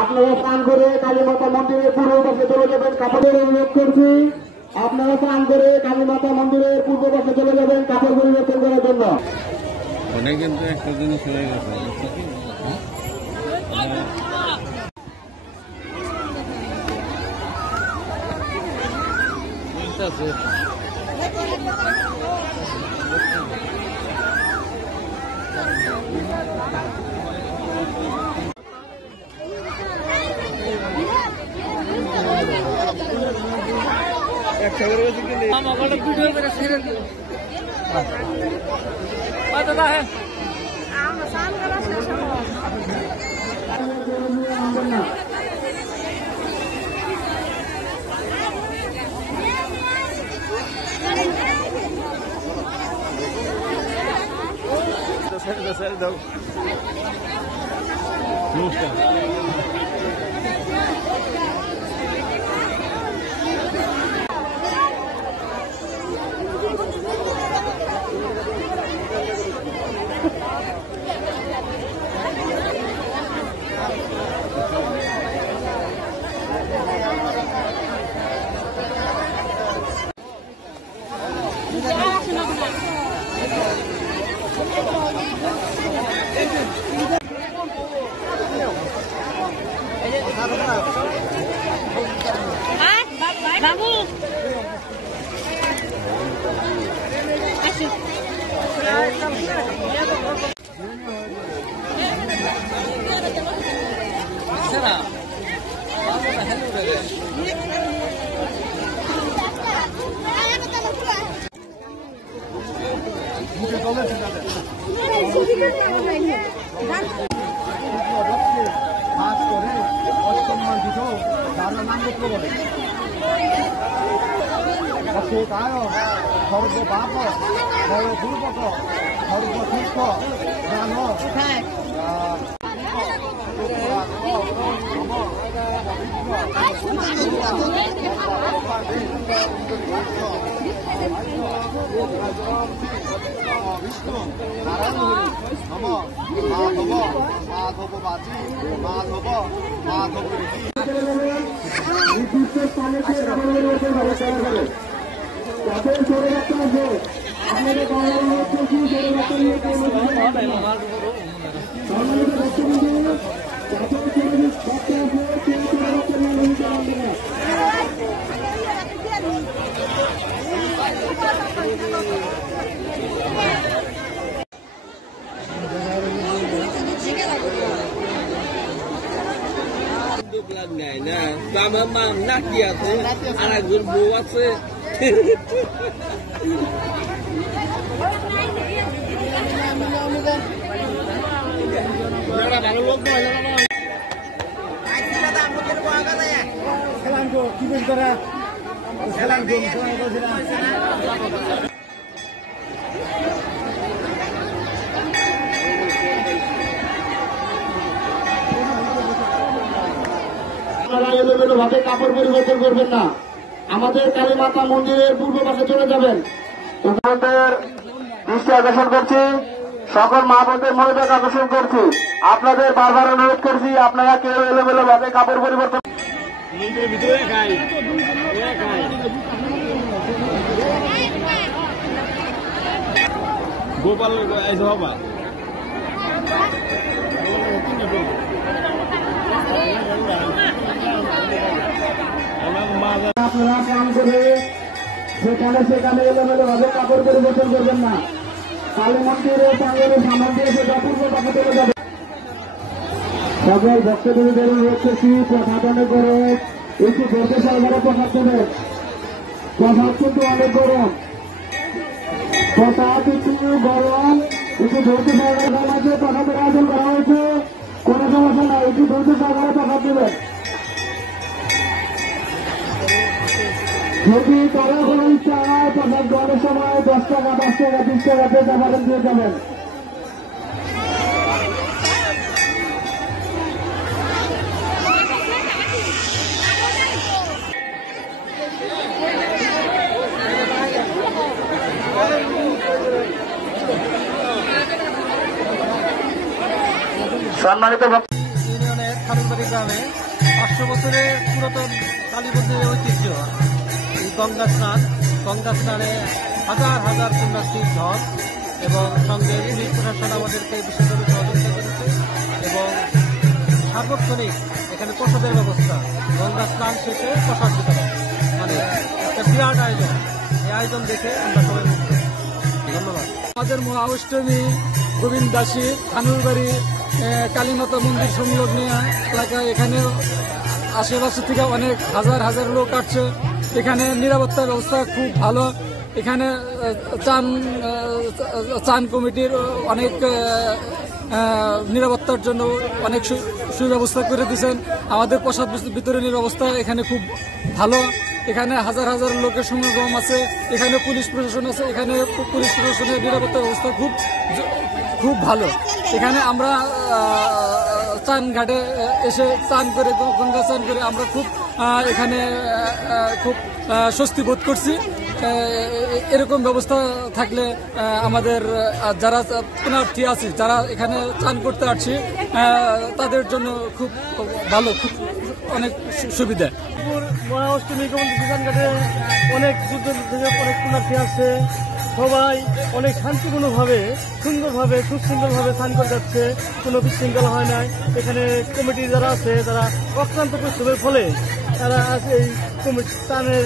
আপনারা স্নান করে কালীমাতা মন্দিরের পূর্ব পাশে চলে যাবেন, কাপড়ের অনুরোধ করছি। আপনারা স্নান করে কালীমাতা মন্দিরের পূর্ব পাশে চলে যাবেন কাপড় পরিবর্তন করার জন্য। অনেক কিন্তু একটা জিনিস হয়ে গেছে। বাবু সর্বপাপ সর্বপূর্বক সর্বতীর্থ জ্ঞান বিষ্ণু নারায়ণ নম মাধব মাধববাজি মাধব মাধব নির্দিষ্ট স্থানে যাদের চলে রাখতে হবে আপনাদের này nè, ba mà nát kia thế, anh là người bố আছে. ভাবে কাপড় পরিবর্তন করবেন না, আমাদের কালীমাতা মন্দিরের পূর্ব পাশে চলে যাবেন। আপনাদের দৃষ্টি আকর্ষণ করছি, সকল মা বোনদের মনোযোগ আকর্ষণ করছি, আপনাদের বারবার অনুরোধ করছি আপনারা কেউ এলোমেলো ভাবে কাপড় পরিবর্তন গোপাল হবা আপনারা স্নান করে সেখানে এলোমেলো ভাবে কাপড় পরিবর্তন করবেন না। কালী মন্দিরের প্রাঙ্গণের সামনে দিয়ে সেটা পূর্ব পাশে চলে যাবে। সকল ভক্তদের হচ্ছে প্রসাদনে করে একটু ধরতে সরকারে প্রসাদ দেবে। প্রসাদ কিন্তু অনেক গরম, প্রসাদ একটু গরম, একটু ধরতে সরকারে আছে। প্রসাদের আয়োজন করা হয়েছে, কোনো সমস্যা নাই, একটু ধরতে সরকারে প্রসাদ দেবেন। যদি তারা কোনো ইচ্ছা হয় প্রসাদ গ্রহণের সময় 10 টাকা 5 টাকা 30 টাকাতে টাকা দিয়ে যাবেন। সম্মানিত ইউনিয়নের খালুবাড়ি গ্রামে 500 বছরের পুরাতন কালী মন্দিরের ঐতিহ্য এই গঙ্গা স্নানে হাজার হাজার পুণ্যার্থীর ঢল এবং সঙ্গে পুলিশ প্রশাসন আমাদেরকে বিশেষভাবে সহযোগিতা করেছে এবং সার্বক্ষণিক এখানে প্রসাদের ব্যবস্থা, গঙ্গা স্নান শেষে প্রসাদ বিতরণ, মানে একটা বিরাট আয়োজন। এই আয়োজন দেখে আমরা সবাই মুক্ত। ধন্যবাদ। আমাদের মহাঅষ্টমী গোবিন্দ দাসী খানুরবাড়ি কালীমাতা মন্দির সংলগ্ন এলাকায় এখানে আশেপাশে থেকে অনেক হাজার হাজার লোক আসছে। এখানে নিরাপত্তা ব্যবস্থা খুব ভালো। এখানে চান কমিটির অনেক নিরাপত্তার জন্য অনেক সুব্যবস্থা করে দিয়েছেন। আমাদের প্রসাদ বিতরণের ব্যবস্থা এখানে খুব ভালো। এখানে হাজার হাজার লোকের সমাগম আছে। এখানে পুলিশ প্রশাসন আছে। এখানে পুলিশ প্রশাসনের নিরাপত্তা ব্যবস্থা খুব ভালো। এখানে আমরা চান ঘাটে এসে চান করে গঙ্গা চান করে আমরা খুব এখানে খুব স্বস্তি বোধ করছি। এরকম ব্যবস্থা থাকলে আমাদের যারা পুণ্যার্থী আছে, যারা এখানে চান করতে আসছি, তাদের জন্য খুব ভালো, খুব অনেক সুবিধা। মহাঅষ্টমী ঘাটে অনেক দূর দূর থেকে অনেক পুণ্যার্থী আছে। সবাই অনেক শান্তিপূর্ণভাবে সুন্দরভাবে সুশৃঙ্খলভাবে স্নান করে যাচ্ছে, কোনো বিশৃঙ্খলা হয় নাই। এখানে কমিটি যারা আছে তারা অক্লান্ত পরিশ্রমের ফলে তারা এই স্নানের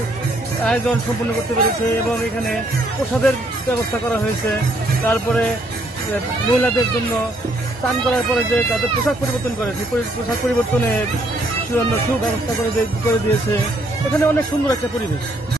আয়োজন সম্পন্ন করতে পেরেছে এবং এখানে প্রসাদের ব্যবস্থা করা হয়েছে। তারপরে মহিলাদের জন্য স্নান করার পরে যে তাদের পোশাক পরিবর্তন করে সেই পোশাক পরিবর্তনের জন্য সুব্যবস্থা করে দিয়েছে। এখানে অনেক সুন্দর একটা পরিবেশ।